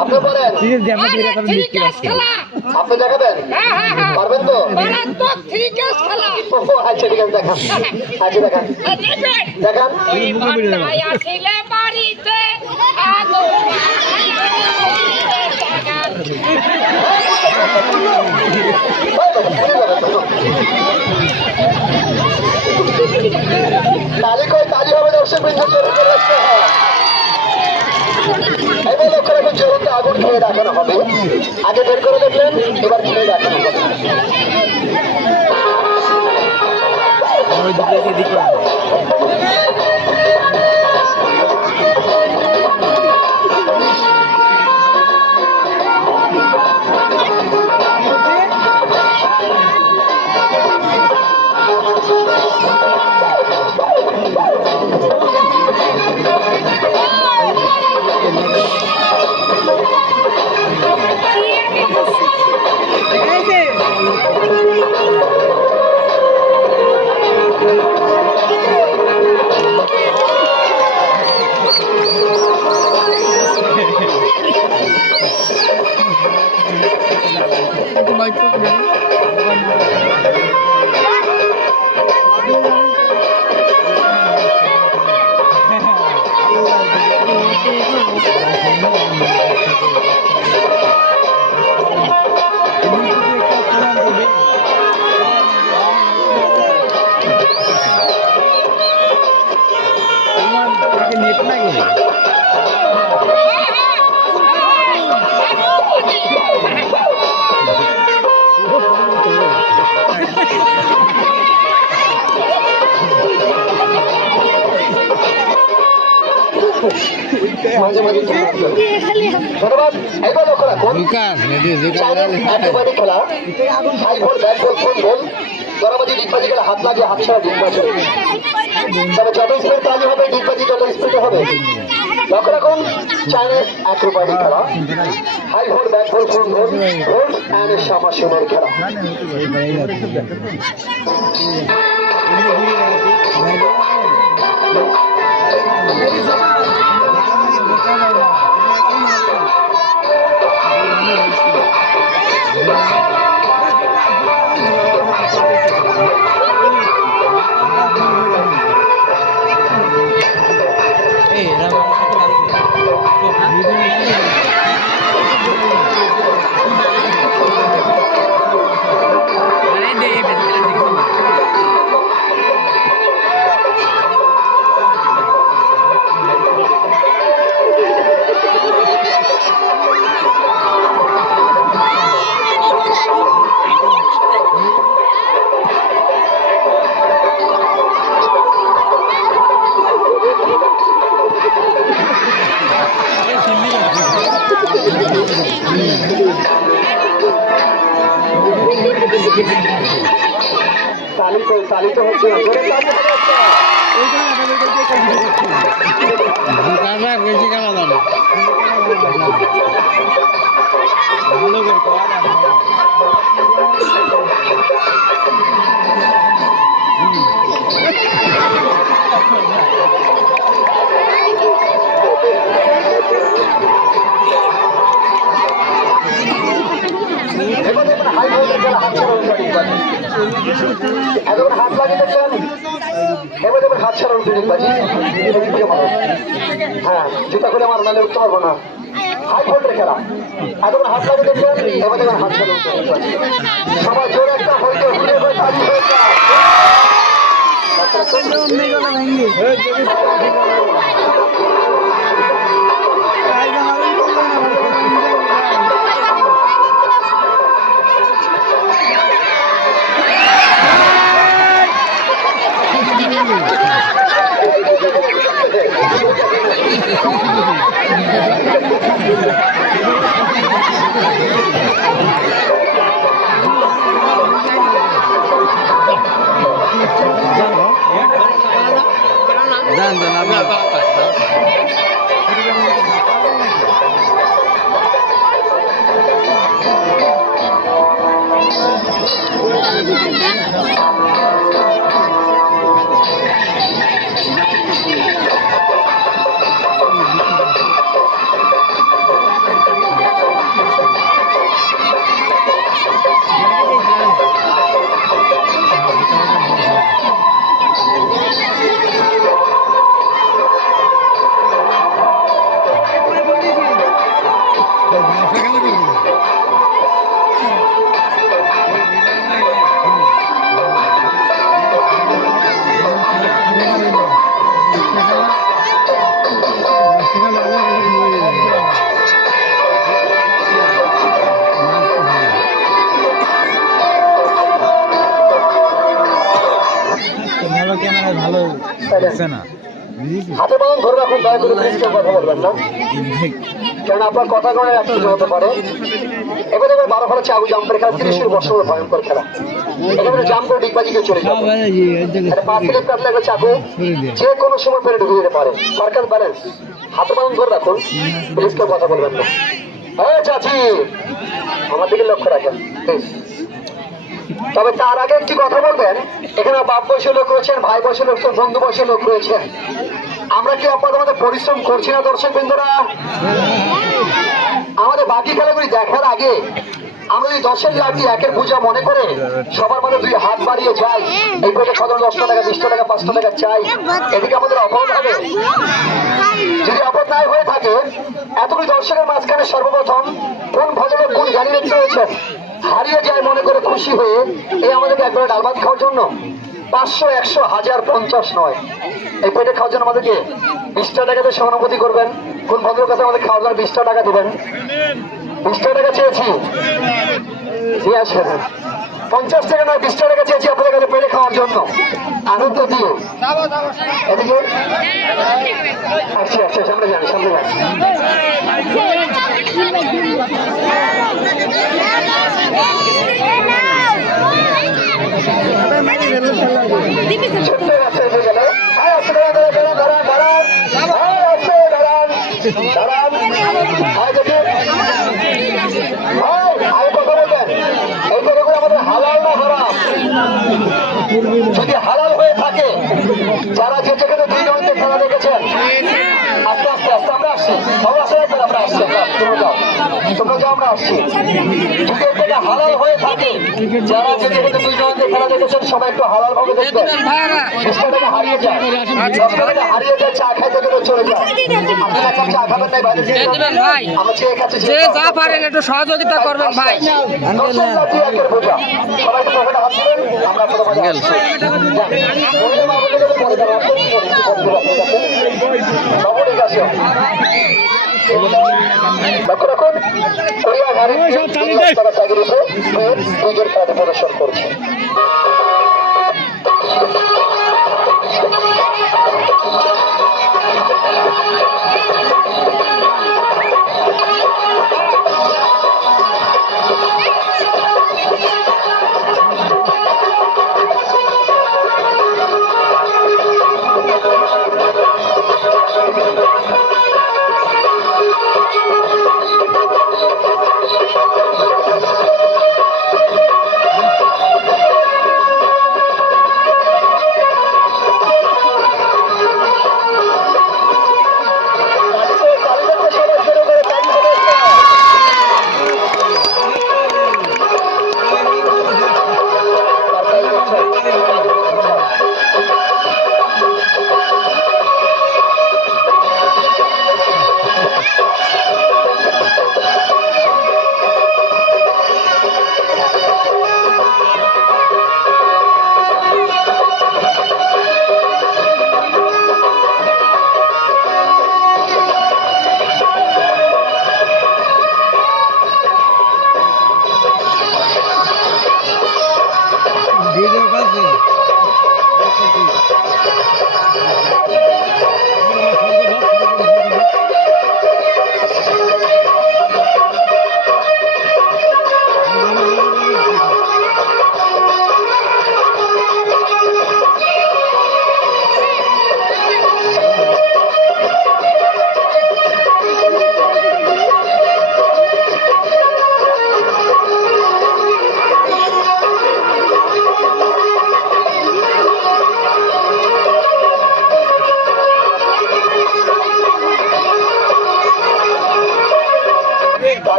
আপনি পারেন, আপনি দেখাবেন, পারবেন তো? আচ্ছা ঠিক আছে, দেখান। আচ্ছা দেখান, দেখান। তালি কই তালি হবে দর্শক বৃন্দ, এবার লক্ষ্য রাখুন জ্বলন্ত আগুন খেয়ে দেখানো হবে। আগে বের করে দেখলেন, এবার খেয়ে দেখানো হবে। ধন্যবাদ। এবার লক্ষ্য রাখুন একেবারে খেলা, high ball, bat ball, full বল, দরাবাজি ডিগবাজি খেলা, হাত লাগিয়ে হাত ছাড়া ডিগবাজি। তবে যত স্পিড তালি হবে, ডিগবাজি তত স্পিডে হবে। লক্ষ্য রাখুন চাইনিজ অ্যাক্রোব্যাটিক খেলা, high ball, bat ball, full ball, hold and সামাসিনের খেলা। তালিত হচ্ছে এতক্ষণ হাত লাগিয়ে দেখলেন, এবার এবার হাত ছাড়া উঠে ডিগবাজি। হ্যাঁ, জুতা করে আমার নালে উঠতে পারবো না। হাই ভোল্টের খেলা, এতক্ষণ হাত লাগিয়ে দেখলেন, এবার এবার হাত ছাড়া উঠে ডিগবাজি। সবাই জোরে একটা হইতে ঘুরে হয়ে তালি হয়ে যায়। গেলেন। হাতে বাঁধন ধরে রাখুন, দয়া করে প্লিজ কেউ কথা বলবেন না, কারণ আপনার কথা কারণে অ্যাক্সিডেন্ট হতে পারে। এবারে 12 ফলে চাকু জাম্পের খেলা 30 বছর ভয়ঙ্কর খেলা। একেবারে জাম্প করে ডিগবাজিকে চলে যাবে, 5 মিনিট কাটলে একটা চাকু যে কোনো সময় পেরে ঢুকে যেতে পারে। সার্কাস ব্যালেন্স, হাতে বাঁধন ধরে রাখুন, প্লিজ কেউ কথা বলবেন না। হ্যাঁ চাচি, আমার দিকে লক্ষ্য রাখেন প্লিজ। তবে তার আগে একটি কথা বলবেন, এখানে বাপ বয়সের লোক রয়েছেন, ভাই বয়সের লোক, বন্ধু বয়সের লোক রয়েছেন। আমরা কি আপনাদের মধ্যে পরিশ্রম করছি না দর্শক বিন্দুরা? আমাদের বাকি খেলাগুলি দেখার আগে আমরা যদি 10-এর লাঠি 1-এর পূজা মনে করে সবার মধ্যে 2 হাত বাড়িয়ে যাই, এই পেটে সাধারণ 10 টাকা 20 টাকা 5 টাকা চাই, এদিকে আমাদের অপরাধ হবে? যদি অপরাধ নাই হয়ে থাকে, এতগুলি দর্শকের মাঝখানে সর্বপ্রথম কোন ভদ্রলোক কোন জ্ঞানী ব্যক্তি রয়েছেন হারিয়ে যায় মনে করে খুশি হয়ে এই আমাদেরকে একবার ডাল ভাত খাওয়ার জন্য 500, 100, 1000, 50 নয়, এই পেটে খাওয়ার জন্য আমাদেরকে 20 টাকাতে সহানুভূতি করবেন। কোন ভদ্রের কাছে আমাদের খাওয়ার জন্য 20 টাকা দেবেন? 20 টাকা চেয়েছি, দিয়ে আসেন। 50 টাকা নয়, 20 টাকা চেয়েছি আপনাদের কাছে পেটে খাওয়ার জন্য, আনন্দ দিয়ে। এদিকে আচ্ছা, সামনে যান, সামনে যান। যদি হালাল হয়ে থাকে, যারা যে যেখানে 2 জনকে খেলা দেখেছেন, আস্তে আস্তে আস্তে আমরা আসছি, আমরা আসছি, তোমরা যাও, আমরা আসছি। যদি এটা হালাল হয়ে থাকে, যারা যে যেখানে 2 জনকে খেলা দেখেছেন, সবাই একটু হালাল ভাবে দেখবেন। 20 টাকা হারিয়ে যায়, 10 টাকা হারিয়ে যায়, চা খাইতে গেলে চলে যায়। আপনারা এখন চা খাবেন নাই, বাইরে আমরা চেয়ে খাচ্ছি, যে যা পারেন একটু সহযোগিতা করবেন ভাই। সবাই একটু পকেটে হাত দিবেন, আমরা লক্ষ্য রাখুন, কোরিয়া গাড়ি নিজের কাজে প্রদর্শন করছে।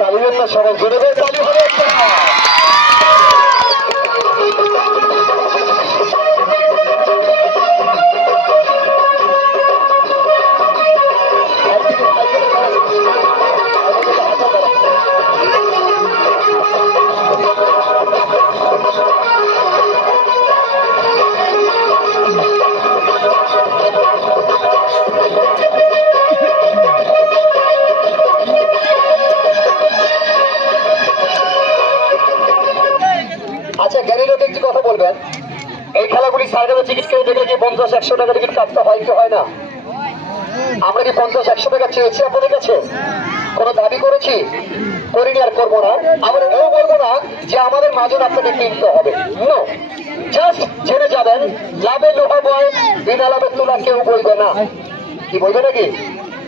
তালিবেন না, সবাই জোরে তালি হবে। সার্কাসের টিকিট কেটে দেখলে কি 50-100 টাকা টিকিট কাটতে হয় কি হয় না? আমরা কি 50-100 টাকা চেয়েছি আপনাদের কাছে? কোনো দাবি করেছি? করিনি আর করবো না। আমরা এও বলবো না যে আমাদের মাজন আপনাকে কিনতে হবে। নো, জাস্ট জেনে যাবেন লাভে লোহা বয়, বিনা লাভে তোলা কেউ বলবে না। কি বলবে নাকি?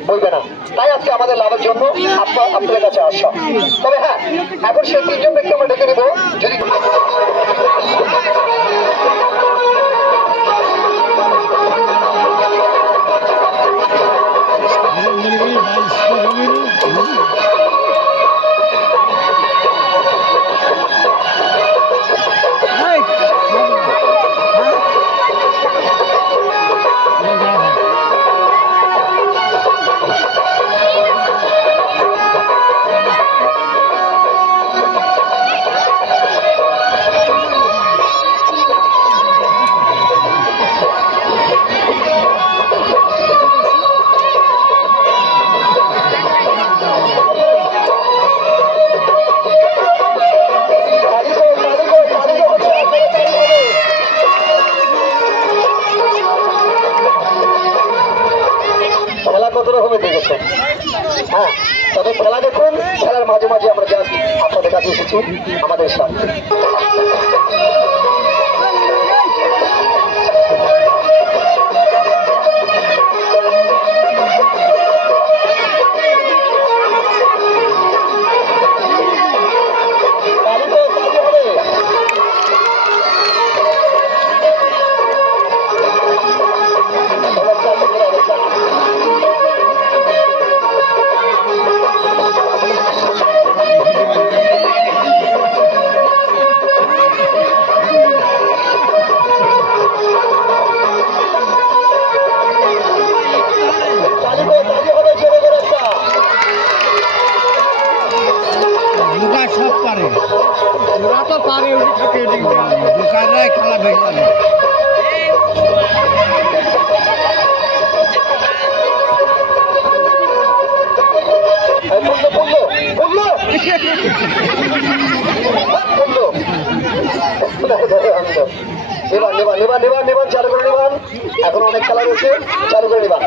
বলবে না। তাই আজকে আমাদের লাভের জন্য আপনাদের কাছে আসা। তবে হ্যাঁ, এখন সেই 3 জন ব্যক্তি আমরা ডেকে নেব। যদি কত রকমের দেখেছেন। হ্যাঁ, তবে খেলা দেখুন, খেলার মাঝে মাঝে আমরা জাস্ট আপনাদের কাছে এসেছি আমাদের সাথে। সব পারে, ওরা তো পারে, দোকানরাই খেলা ভেঙে নেবান চালু করে নেবান। এখন অনেক খেলা রয়েছে, চালু করে নেবান।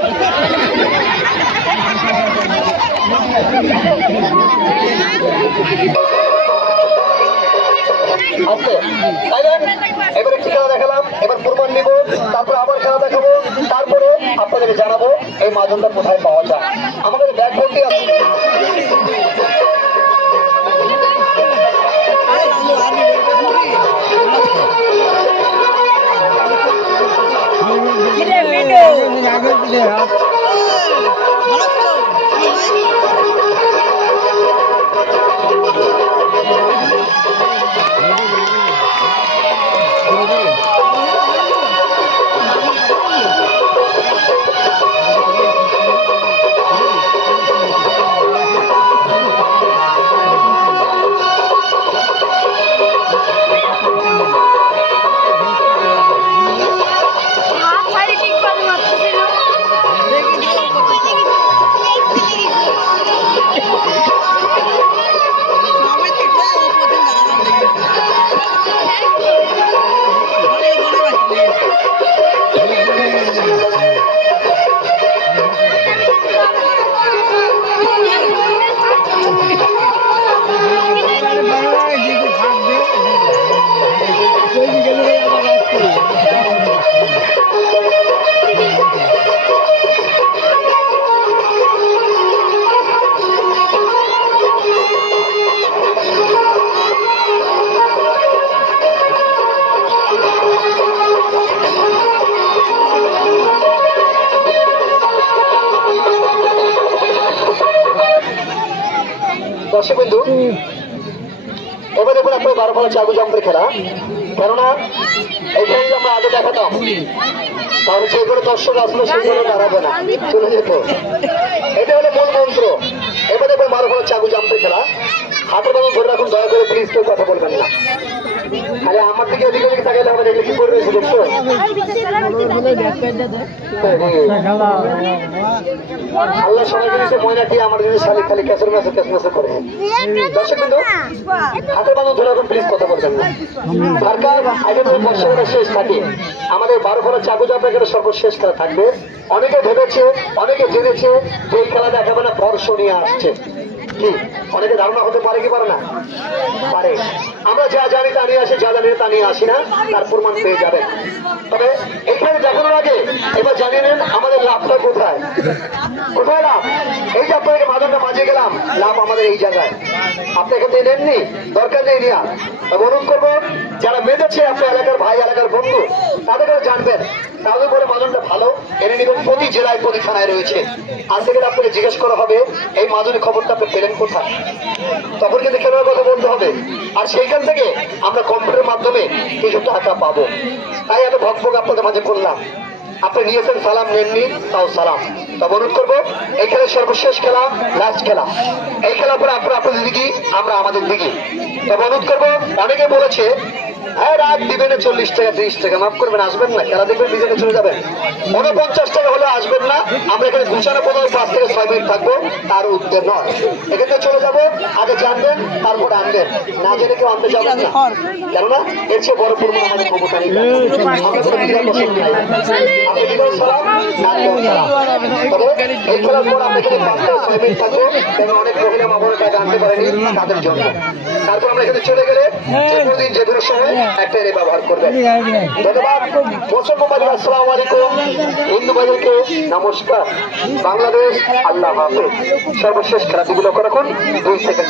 আচ্ছা, এবার একটি খেলা দেখালাম, এবার প্রমাণ নিব, তারপর আবার খেলা দেখাবো, তারপরে আপনাদেরকে জানাবো এই মাজনটা কোথায় পাওয়া যায়। আমাদের ব্যাগ ভর্তি আছে। দর্শক বিন্দু, এবার দেখুন আপনার 12 ফলা চাকু জাম্পের খেলা। কেননা এইখানে আমরা আগে দেখাতাম, তাহলে যে কোনো দর্শক আসলে সেগুলো দাঁড়াবে না, চলে যেত। এটা হলো মূল মন্ত্র। এবার দেখুন 12 ফলা চাকু জাম্পের খেলা। হাতের বাবু ধরে রাখুন, দয়া করে প্লিজ কেউ কথা বলবেন না। আরে আমার থেকে এদিকে ওদিকে তাকাইলে হবে, দেখলে কি করবে এসে দেখছো? আল্লাহ সবাইকে দিচ্ছে ময়নাটি, আমার যদি শালি খালি ক্যাসের ম্যাসে করে। দর্শক কিন্তু হাতের বাঁধন ধরে এখন প্লিজ কথা বলবেন না। সরকার আগে তো বর্ষাকালে শেষ থাকে, আমাদের 12 ফেরা চাকু চাপা এখানে সর্বশেষ খেলা থাকবে। অনেকে ভেবেছে, অনেকে জেনেছে যে এই খেলাটা একেবারে বর্ষ নিয়ে আসছে। কি অনেকে ধারণা হতে পারে কি পারে না? পারে। আমরা যা জানি তা নিয়ে আসি, যা জানি তা নিয়ে আসি না, তার প্রমাণ পেয়ে যাবেন। তবে এখানে দেখানোর আগে এবার জানিয়ে নেন আমাদের লাভটা কোথায়। কোথায় লাভ? এই যে আপনাকে মাদনটা মাঝে গেলাম, লাভ আমাদের এই জায়গায়। আপনি এখান থেকে নেননি, দরকার নেই নেওয়া। অনুরোধ করবো যারা মেধেছে আপনার এলাকার ভাই, এলাকার বন্ধু, তাদের কাছে জানবেন, তাদের বলে মাদনটা ভালো এনে নেবেন। প্রতি জেলায় প্রতি থানায় রয়েছে। আজ থেকে আপনাকে জিজ্ঞেস করা হবে এই মাদনের খবরটা আপনি পেলেন কোথায়, তখন কিন্তু খেলোয়াড় কথা বলতে হবে। আর সেইখান থেকে আমরা কম্পিউটারের মাধ্যমে কিছু টাকা পাবো। তাই এত ভকভক আপনাদের মাঝে করলাম। আপনি নিয়েছেন সালাম, নেননি তাও সালাম। তবে অনুরোধ করবো এই খেলার সর্বশেষ খেলা, লাস্ট খেলা। এই খেলার পরে আপনারা আপনাদের দিকে, আমরা আমাদের দিকে। তবে অনুরোধ করবো, অনেকে বলেছে হ্যাঁ রাত দিবেন 40 টাকা 30 টাকা, মাফ করবেন আসবেন না, খেলা দেখবেন নিজেকে চলে যাবেন। 49 টাকা হলে আসবেন না, আমরা এখানে গুছানো 5 থেকে 6 মিনিট থাকবো, তার উদ্যোগ নয়। এখানে চলে যাবো, আগে জানবেন তারপরে আনবেন, না জেনে কেউ আনতে যাবেন না। কেননা এর চেয়ে বড় পরিমাণ আমাদের ক্ষমতা নেই। আমরা কোনো বিরাট বসে খাই না। আপনি দিলেও সালাম, না দিলেও সালাম। তবে এই খেলার পর আপনি এখানে 5 থেকে 6 মিনিট থাকবো, এবং অনেক মহিলা মামুনের টাকা আনতে পারেনি তাদের জন্য। তারপর আমরা এখানে চলে গেলে যে কোনো দিন যে কোনো সময় একটা এনে ব্যবহার করবেন। ধন্যবাদ। মুসলমান ভাই আসসালামু আলাইকুম, হিন্দু ভাইদেরকে নমস্কার। বাংলাদেশ আল্লাহ হাফেজ। সর্বশেষ খেলা দিগুলো রাখুন 2 সেকেন্ড।